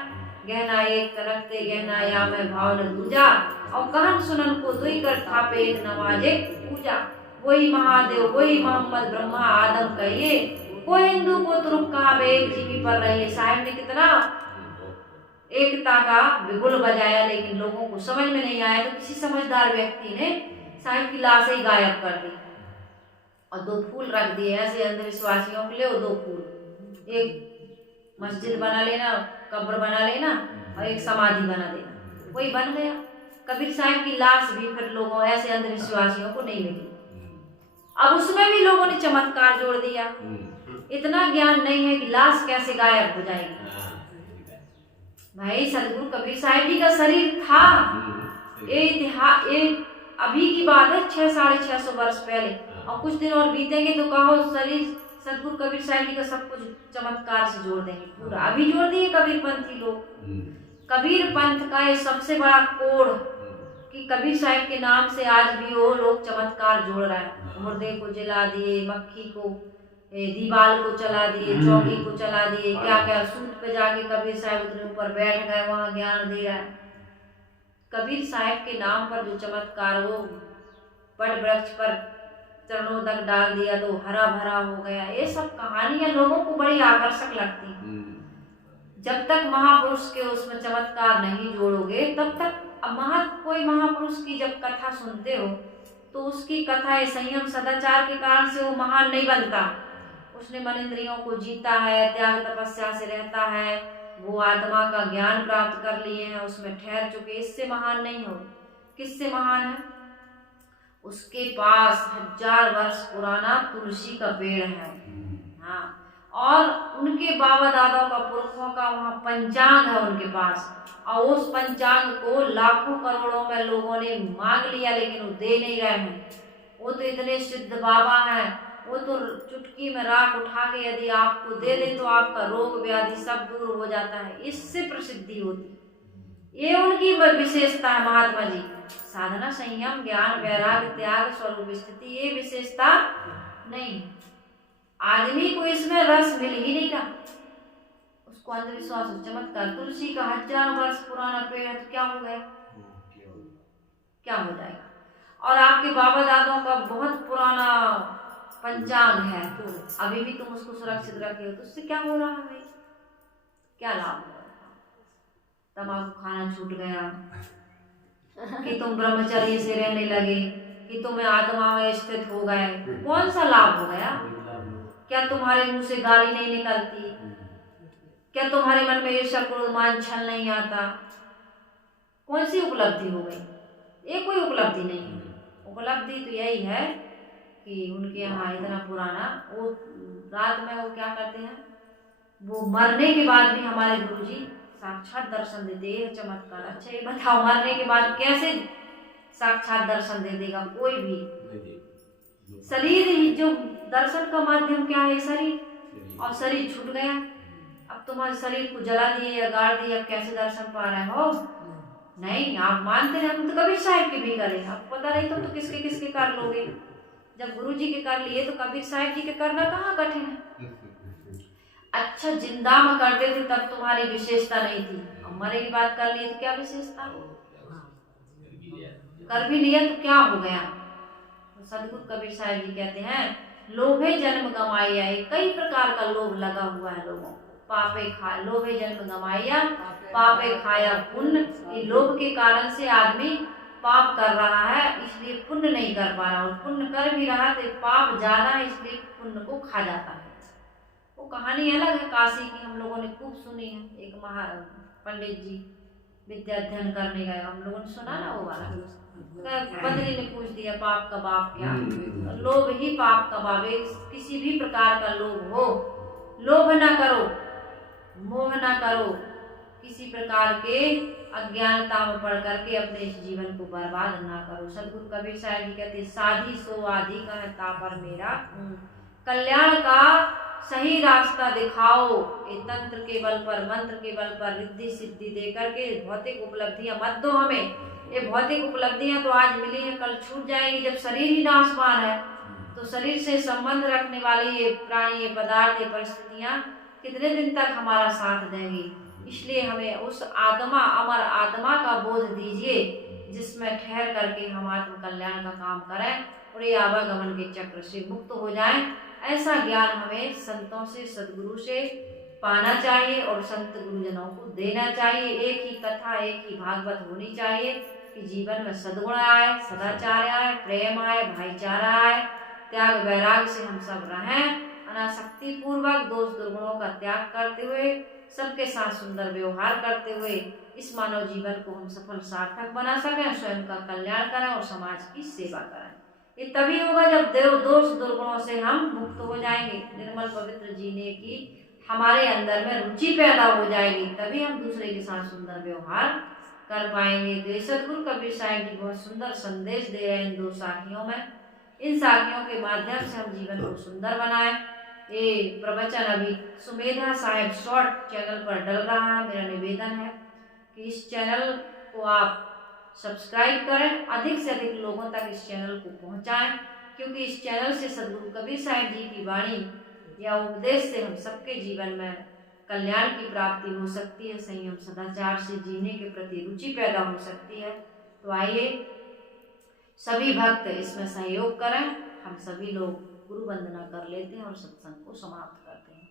गहना एक रखते गहना या मैं भाव न दूजा, और कहन सुनन को दुई कर थापे एक नवाजे पूजा। वही महादेव वही मोहम्मद ब्रह्मा आदम कहिए, को हिंदू को तुरुक कहा एक जीवी पर रहिए। साहिब ने कितना एकता का बिगुल बजाया, लेकिन लोगों को समझ में नहीं आया। तो किसी समझदार व्यक्ति ने साहिब की लाश ही गायब कर दी और 2 फूल रख दिए। ऐसे अंधविश्वासियों के लिए वो 2 फूल, एक मस्जिद बना लेना, कब्र बना लेना, और एक समाधि बना देना, वही बन गया। कबीर साहिब की लाश भी फिर लोगों, ऐसे अंधविश्वासियों को नहीं मिली। अब उसमें भी लोगों ने चमत्कार जोड़ दिया। इतना ज्ञान नहीं है कि लाश कैसे गायब हो जाएगी। भाई सदगुरु कबीर साहिब जी का शरीर था, ये इतिहास, ये अभी की बात है, 600-650 वर्ष पहले, और कुछ दिन और बीतेंगे तो कहो शरीर सदगुरु कबीर साहब जी का सब कुछ चमत्कार से जोड़ देंगे पूरा। अभी जोड़ दिए कबीर पंथी लोग। कबीर पंथ का ये सबसे बड़ा कोड कि कबीर साहब के नाम से आज भी वो लोग चमत्कार जोड़ रहे हैं। मुर्दे को जला दिए, मक्खी को, दीवाल को चला दिए, चौकी को चला दिए, क्या क्या सूत पे जाके कबीर साहब उतने ऊपर बैठ गए, वहां ज्ञान दे रहा है। कबीर साहब के नाम पर जो चमत्कार, वो बट वृक्ष पर चरणों तक डाल दिया तो हरा भरा हो गया, ये सब कहानियां लोगों को बड़ी आकर्षक लगती हैं। जब तक महापुरुष के उसमें चमत्कार नहीं जोड़ोगे तब तक कोई महापुरुष की जब कथा सुनते हो तो उसकी कथा ये संयम सदाचार के कारण से वो महान नहीं बनता। उसने मन इंद्रियों को जीता है, त्याग तपस्या से रहता है, वो आत्मा का ज्ञान प्राप्त कर लिए हैं, उसमें ठहर चुके, इससे महान नहीं हो। किससे महान है? उसके पास 1000 वर्ष पुराना तुलसी का पेड़ है। हाँ, और उनके बाबा दादा का, पुरखों का वहाँ पंचांग है उनके पास, और उस पंचांग को लाखों करोड़ों में लोगों ने मांग लिया लेकिन वो दे नहीं रहे हैं। वो तो इतने सिद्ध बाबा हैं, वो तो चुटकी में राख उठा के यदि आपको दे दे तो आपका रोग व्याधि सब दूर हो जाता है, इससे प्रसिद्धि होती। ये उनकी विशेषता है महात्मा जी। साधना, संयम, ज्ञान, वैराग्य, त्याग, स्वरूप स्थिति, ये विशेषता नहीं। आदमी को इसमें रस मिल ही नहीं रहा, उसको अंधविश्वास, चमत्कार। तुलसी का 1000 वर्ष पुराना पेड़ है तो क्या हो गया, क्या हो जाएगा? और आपके बाबा दादों का बहुत पुराना पंचांग है तो अभी भी तुम उसको सुरक्षित रखे हो तो उससे क्या हो रहा है भाई? क्या लाभ हो रहा है? तम्बाकू खाना छूट गया कि तुम ब्रह्मचर्य से रहने लगे, कि तुम्हें आत्मा में स्थित हो गए, कौन सा लाभ हो गया? क्या तुम्हारे मुंह से गाली नहीं निकलती? क्या तुम्हारे मन में ईर्ष्या, क्रोध, मान, छल नहीं आता? कौन सी उपलब्धि हो गई? ये कोई उपलब्धि नहीं है। उपलब्धि तो यही है कि उनके यहाँ इतना पुराना, वो रात में वो क्या करते हैं, वो मरने के बाद भी हमारे गुरुजी साक्षात दर्शन देते हैं। चमत्कार। अच्छा ये बताओ, मरने के बाद कैसे साक्षात दर्शन दे देगा कोई भी? शरीर ही जो दर्शन का माध्यम क्या है? शरीर, और शरीर छूट गया। अब तुम्हारे शरीर को जला दिए या गाड़ दिए, अब कैसे दर्शन पा रहे हो? नहीं, आप मानते हैं हम तो कबीर साहब के भी करें, आपको पता नहीं तो किसके किसके कर लोगे। जब गुरु जी के कर लिए तो कबीर साहब जी के करना कहाँ कठिन है। अच्छा, जिंदा में करते थे तब तुम्हारी विशेषता नहीं थी, अब मरे की बात कर लिए तो क्या विशेषता? कर भी लिया तो क्या हो गया? सदगुरु कबीर साहब जी कहते हैं, लोभे जन्म गमाया। कई प्रकार का लोभ लगा हुआ है लोगों को। पापे खा, लोभे जन्म गमाया, पापे खाया पुण्य। ये लोभ के कारण से आदमी पाप कर रहा है, इसलिए पुण्य नहीं कर पा रहा, और पुण्य कर भी रहा तो पाप ज्यादा है इसलिए पुण्य को खा जाता है। वो कहानी अलग है, काशी की हम लोगों ने खूब सुनी है। एक पंडित जी विद्या अध्ययन करने गए, हम लोगों ने सुना ना वो वाला। बदरी ने पूछ दिया पाप का बाप क्या? लोभ ही पाप का बाप। किसी भी प्रकार का लोभ हो, लोभ ना करो, मोह ना करो, किसी प्रकार के अज्ञानता में पड़ करके अपने इस जीवन को बर्बाद ना करो। सदगुरु कबीर साहब जी कहते, साधी सो आदि का है तापर मेरा, कल्याण का सही रास्ता दिखाओ। ये तंत्र के बल पर, मंत्र के बल पर रिद्धि सिद्धि दे करके भौतिक उपलब्धियां मत दो हमें। ये भौतिक उपलब्धियां तो आज मिली है, कल छूट जाएगी। जब शरीर ही नाशवान है तो शरीर से संबंध रखने वाले ये प्राणी, ये पदार्थ, ये परिस्थितियां कितने दिन तक हमारा साथ देंगी? इसलिए हमें उस आत्मा, अमर आत्मा का बोध दीजिए जिसमें ठहर करके हम आत्म कल्याण का काम करें और ये आवागमन के चक्र से मुक्त हो जाएं। ऐसा ज्ञान हमें संतों से, सदगुरु से पाना चाहिए और संत गुरुजनों को देना चाहिए। एक ही कथा, एक ही भागवत होनी चाहिए कि जीवन में सद्गुण आए, सदाचार आए, प्रेम आए, भाईचारा आए, त्याग वैराग्य से हम सब रहें, अनासक्ति पूर्वक दोष दुर्गुणों का त्याग करते हुए, सबके साथ सुंदर व्यवहार करते हुए इस मानव जीवन को हम सफल सार्थक बना सकें, स्वयं का कल्याण करें और समाज की सेवा करें। ये तभी होगा जब दोष दुर्गुणों से हम मुक्त हो जाएंगे, निर्मल पवित्र जीने की हमारे अंदर में रुचि पैदा हो जाएगी, तभी हम दूसरे के साथ सुंदर व्यवहार कर पाएंगे। तो सदगुरु कबीर साहब जी बहुत सुंदर संदेश दे रहे हैं इन 2 साखियों में। इन साखियों के माध्यम से हम जीवन को सुंदर बनाएं, ये प्रवचन अभी सुमेधा साहेब शॉर्ट चैनल पर डल रहा है। मेरा निवेदन है कि इस चैनल को आप सब्सक्राइब करें, अधिक से अधिक लोगों तक इस चैनल को पहुंचाएं, क्योंकि इस चैनल से सद्गुरु कबीर साहिब जी की वाणी या उपदेश से हम सबके जीवन में कल्याण की प्राप्ति हो सकती है, संयम सदाचार से जीने के प्रति रुचि पैदा हो सकती है। तो आइए सभी भक्त इसमें सहयोग करें। हम सभी लोग गुरु वंदना कर लेते हैं और सत्संग को समाप्त करते हैं।